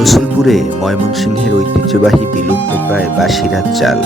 রসুলপুরে ময়মনসিংহের ঐতিহ্যবাহী বিলুপ্তপ্রায় বাসিরাজ চাল।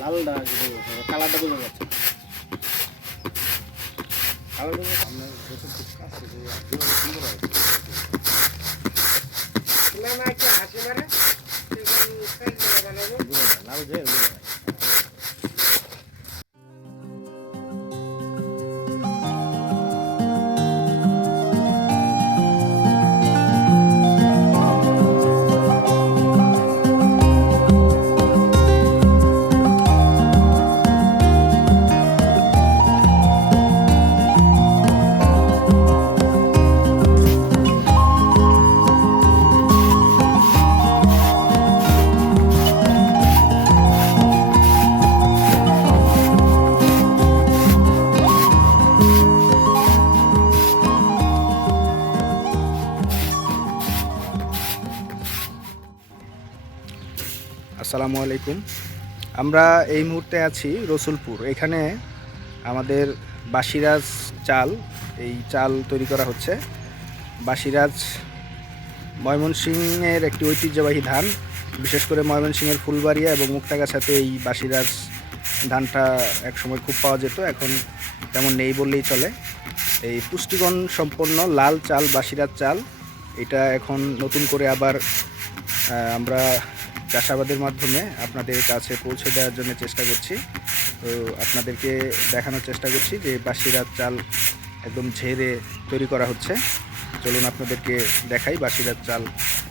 লাল কালারটা বোঝা যাচ্ছে। আসসালামু আলাইকুম। আমরা এই মুহূর্তে আছি রসুলপুর। এখানে আমাদের বাসিরাজ চাল, এই চাল তৈরি করা হচ্ছে। বাসিরাজ ময়মনসিংহের একটি ঐতিহ্যবাহী ধান, বিশেষ করে ময়মনসিংহের ফুলবাড়িয়া এবং মুক্তাগাছাতে এই বাসিরাজ ধানটা একসময় খুব পাওয়া যেত, এখন তেমন নেই বললেই চলে। এই পুষ্টিগুণ সম্পন্ন লাল চাল, বাসিরাজ চাল, এটা এখন নতুন করে আবার আমরা চাষাবাদের মাধ্যমে আপনাদের কাছে পৌঁছে দেওয়ার জন্য চেষ্টা করছি। তো আপনাদেরকে দেখানোর চেষ্টা করছি যে বাসিরাজ চাল একদম ঝেড়ে তৈরি করা হচ্ছে। চলুন আপনাদেরকে দেখাই বাসিরাজ চাল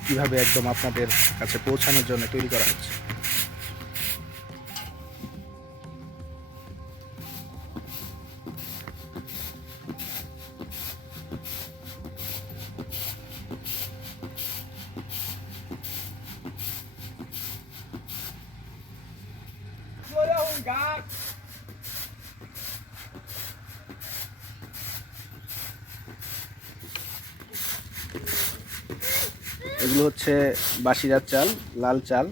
কিভাবে একদম আপনাদের কাছে পৌঁছানোর জন্য তৈরি করা হচ্ছে। এগুলো হচ্ছে বাসিরাজ চাল, লাল চাল।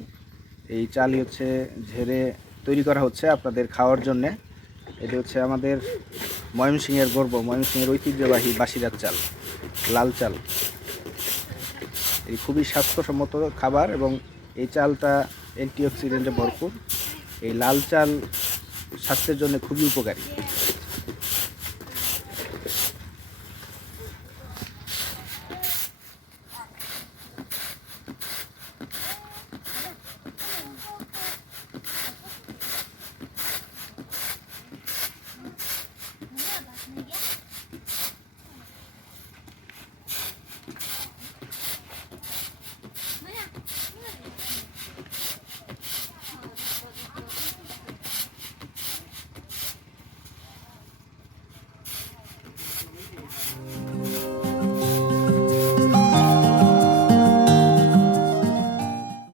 এই চালই হচ্ছে ঝেড়ে তৈরি করা হচ্ছে আপনাদের খাওয়ার জন্যে। এটি হচ্ছে আমাদের ময়মনসিংহের গর্ব, ময়মনসিংহের ঐতিহ্যবাহী বাসিরাজ চাল, লাল চাল। এই খুবই স্বাস্থ্যসম্মত খাবার এবং এই চালটা অ্যান্টিঅক্সিডেন্টে ভরপুর। এই লাল চাল স্বাস্থ্যের জন্য খুবই উপকারী।